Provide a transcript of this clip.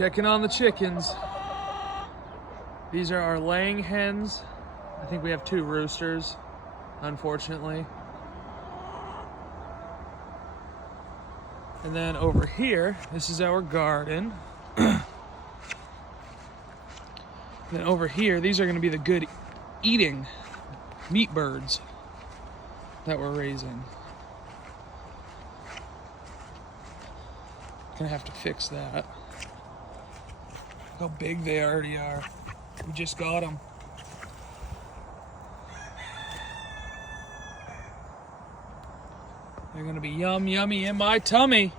Checking on the chickens. These are our laying hens. I think we have 2 roosters, unfortunately. And then over here, this is our garden. Then over here, these are going to be the good eating meat birds that we're raising. Gonna have to fix that. Look how big they already are. We just got them. They're gonna be yummy in my tummy.